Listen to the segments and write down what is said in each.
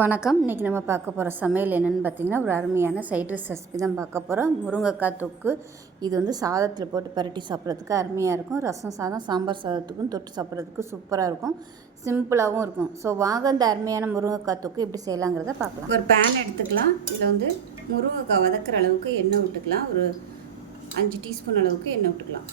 வணக்கம். இன்றைக்கி நம்ம பார்க்க போகிற சமையல் என்னென்னு பார்த்தீங்கன்னா ஒரு அருமையான சைட்ரஸ் ரெசிபி தான் பார்க்க போகிறோம் முருங்கைக்காய் தொக்கு. இது வந்து சாதத்தில் போட்டு பரட்டி சாப்பிட்றதுக்கு அருமையாக இருக்கும். ரசம் சாதம் சாம்பார் சாதத்துக்கும் தொட்டு சாப்பிட்றதுக்கு சூப்பராக இருக்கும். சிம்பிளாகவும் இருக்கும். ஸோ வாங்க இந்த அருமையான முருங்கைக்காய் தொக்கு எப்படி செய்யலாங்கிறத பார்க்கலாம். ஒரு பேன் எடுத்துக்கலாம். இதில் வந்து முருங்கைக்காய் வதக்குற அளவுக்கு எண்ணெய் விட்டுக்கலாம். ஒரு அஞ்சு டீஸ்பூன் அளவுக்கு எண்ணெய் விட்டுக்கலாம்.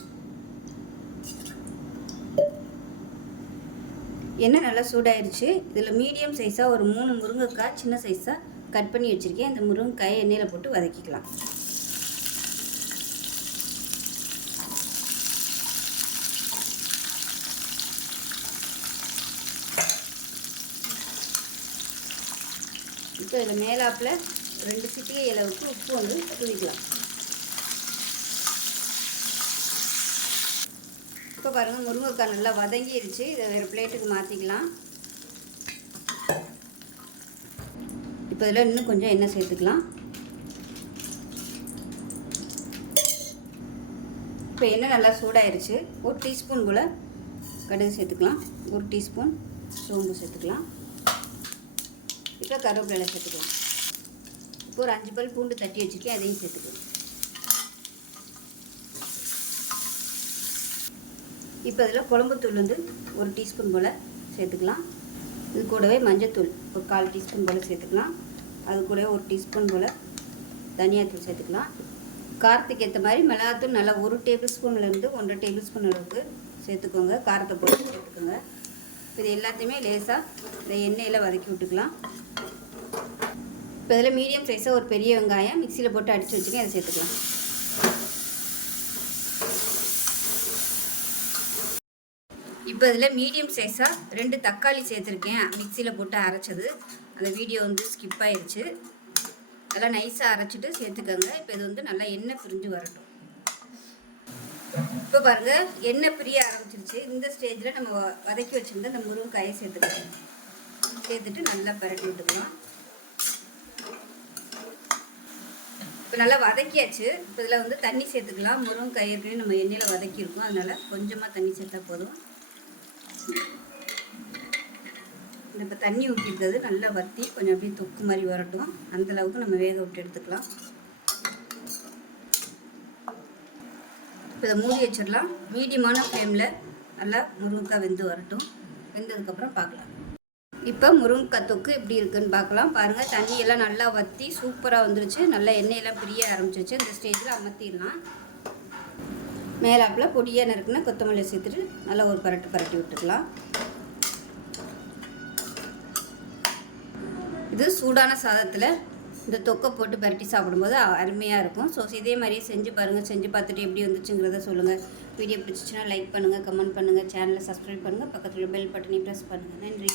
எண்ணெய் நல்லா சூடாயிருச்சு. இதில் மீடியம் சைஸாக ஒரு மூணு முருங்கைக்காய் சின்ன சைஸாக கட் பண்ணி வச்சுருக்கேன். இந்த முருங்கைக்காயை எண்ணெயில் போட்டு வதக்கிக்கலாம். இப்போ இதில் மேலாப்பில் ரெண்டு சிட்டிகை அளவுக்கு உப்பு வந்து தூவிக்கலாம். இப்போ பாருங்கள் முருங்கைக்காய் நல்லா வதங்கிடுச்சு இதை வேறு பிளேட்டுக்கு மாற்றிக்கலாம் இப்போ இதில் இன்னும் கொஞ்சம் எண்ணெய் சேர்த்துக்கலாம். இப்போ எண்ணெய் நல்லா சூடாயிருச்சு. ஒரு டீஸ்பூன் போல் கடுகு சேர்த்துக்கலாம். ஒரு டீஸ்பூன் சோம்பு சேர்த்துக்கலாம். இப்போ கருவேப்பிலை சேர்த்துக்கலாம். இப்போ ஒரு அஞ்சு பல் பூண்டு தட்டி வச்சுருக்கேன் அதையும் சேர்த்துக்கலாம். இப்போ இதில் குழம்புத்தூள் வந்து ஒரு டீஸ்பூன் போல் சேர்த்துக்கலாம். இது கூடவே மஞ்சத்தூள் ஒரு கால் டீஸ்பூன் போல் சேர்த்துக்கலாம். அது கூடவே ஒரு டீஸ்பூன் போல் தனியாத்தூள் சேர்த்துக்கலாம். காரத்துக்கு ஏற்ற மாதிரி மிளகாத்தூள் நல்லா ஒரு டேபிள் ஸ்பூன்லேருந்து ஒன்றரை டேபிள் ஸ்பூன் அளவுக்கு சேர்த்துக்கோங்க. காரத்தை போட்டு சேர்த்துக்கோங்க. இது எல்லாத்தையுமே லேசாக இந்த எண்ணெயில் வதக்கி விட்டுக்கலாம். இப்போ இதில் மீடியம் சைஸாக ஒரு பெரிய வெங்காயம் மிக்சியில் போட்டு அடித்து வச்சுக்கேன் அதை சேர்த்துக்கலாம். இப்போ இதில் மீடியம் சைஸாக ரெண்டு தக்காளி சேர்த்துருக்கேன். மிக்சியில் போட்டு அரைச்சது. அந்த வீடியோ வந்து ஸ்கிப் ஆயிடுச்சு நல்லா நைஸாக அரைச்சிட்டு சேர்த்துக்கோங்க. இப்போ இது வந்து நல்லா எண்ணெய் பிரிஞ்சு வரட்டும். இப்போ பாருங்கள் எண்ணெய் பிரிய ஆரம்பிச்சிருச்சு. இந்த ஸ்டேஜில் நம்ம வதக்கி வச்சுருந்த அந்த முருங்கைக்காயை சேர்த்துக்கலாம். சேர்த்துட்டு நல்லா பரட்டி விட்டுக்கலாம். இப்போ நல்லா வதக்கியாச்சு. இப்போ இதில் வந்து தண்ணி சேர்த்துக்கலாம். முருங்கைக்காய் ஏற்கனவே நம்ம எண்ணெயில் வதக்கியிருக்கோம். அதனால் கொஞ்சமாக தண்ணி சேர்த்தா போதும். இப்போ தண்ணி ஊற்றிருக்கிறது நல்லா வற்றி கொஞ்சம் அப்படியே தொக்கு மாதிரி வரட்டும். அந்த அளவுக்கு நம்ம வேக விட்டு எடுத்துக்கலாம். இப்போ இதை மூடி வச்சிடலாம். மீடியமான ஃப்ளேமில் நல்லா முருங்கைக்காய் வெந்து வரட்டும். வெந்ததுக்கப்புறம் பார்க்கலாம். இப்போ முருங்கைக்காய் தொக்கு எப்படி இருக்குன்னு பார்க்கலாம். பாருங்கள் தண்ணியெல்லாம் நல்லா வற்றி சூப்பராக வந்துருச்சு. நல்லா எண்ணெயெல்லாம் பிரிய ஆரம்பிச்சிருச்சு. இந்த ஸ்டேஜில் அமர்த்திடலாம். மேலாப்பில் பொடியாக நறுக்குன்னா கொத்தமல்லி சேர்த்துட்டு நல்லா ஒரு பரட்டு பரட்டி விட்டுக்கலாம். இது சூடான சாதத்தில் இந்த தொக்கை போட்டு பரட்டி சாப்பிடும்போது அருமையாக இருக்கும். ஸோ இதே மாதிரியே செஞ்சு பாருங்கள் செஞ்சு பார்த்துட்டு எப்படி வந்துச்சுங்கிறத சொல்லுங்கள் வீடியோ பிடிச்சிச்சுன்னா லைக் பண்ணுங்கள் கமெண்ட் பண்ணுங்கள் சேனலை சப்ஸ்கிரைப் பண்ணுங்கள் பக்கத்தில் பெல் பட்டனையும் ப்ரெஸ் பண்ணுங்கள் நன்றி.